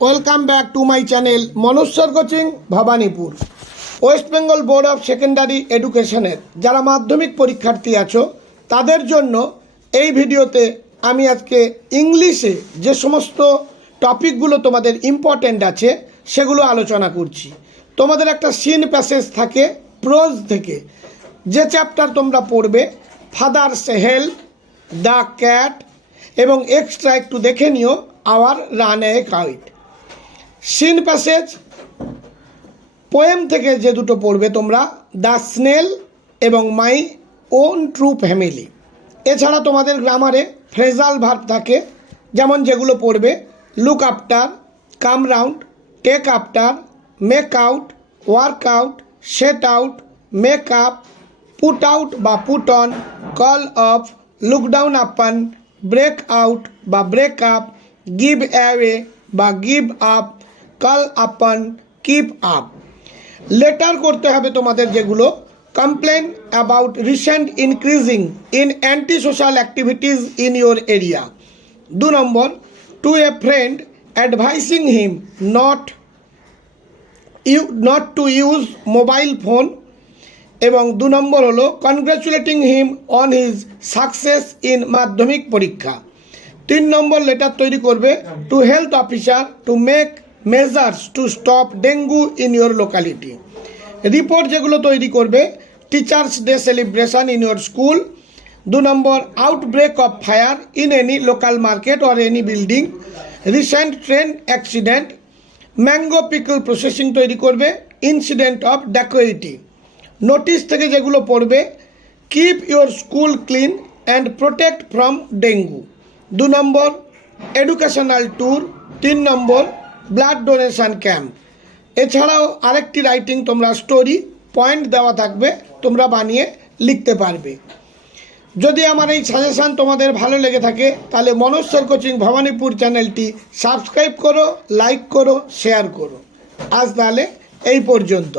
Welcome back to my channel Manoswar coaching Bhawanipur. West Bengal board of secondary এডুকেশনের যারা মাধ্যমিক পরীক্ষার্থী আছো তাদের জন্য এই ভিডিওতে আমি আজকে ইংলিশে যে সমস্ত টপিকগুলো তোমাদের ইম্পর্ট্যান্ট আছে সেগুলো আলোচনা করছি। তোমাদের একটা সিন প্যাসেজ থাকে প্রোজ থেকে, যে চ্যাপ্টার তোমরা পড়বে ফাদার হেল্প, দ্য ক্যাট এবং এক্সট্রা একটু দেখে নিও our run a kite. Seen passage poem থেকে যে দুটো পড়বে তোমরা দ্য স্নেল এবং মাই ওন ট্রু ফ্যামিলি। এছাড়া তোমাদের গ্রামারে ফ্রেজাল ভার্ব থাকে, যেমন যেগুলো পড়বে look after, come round, take after, make out, work out, set out, make up, put out বা put on, call off, look down upon, break out বা break up, give away বা give up, call upon, keep up. Letter করতে হবে তোমাদের যেগুলো complain about recent increasing in anti social activities in your area. 2 number to a friend advising him not to use mobile phone. এবং 2 number হলো congratulating him on his success in মাধ্যমিক পরীক্ষা। 3 number letter তৈরি করবে to health officer to make measures to stop dengue in your locality. Report যেগুলো তৈরি করবে teachers day celebration in your school. 2 number outbreak of fire in any local market or any building, recent train accident. Mango pickle processing তৈরি করবে incident of dacoity. Notice থেকে যেগুলো পড়বে keep your school clean and protect from dengue. 2 number educational tour. 3 number blood donation camp. এছাড়াও আরেকটি writing তোমরা story point দেওয়া থাকবে, তোমরা বানিয়ে লিখতে পারবে। যদি আমার এই সাজেশান তোমাদের ভালো লেগে থাকে তাহলে মনোস্বর কোচিং ভবানীপুর চ্যানেলটি সাবস্ক্রাইব করো, লাইক করো, শেয়ার করো। আজ তাহলে এই পর্যন্ত।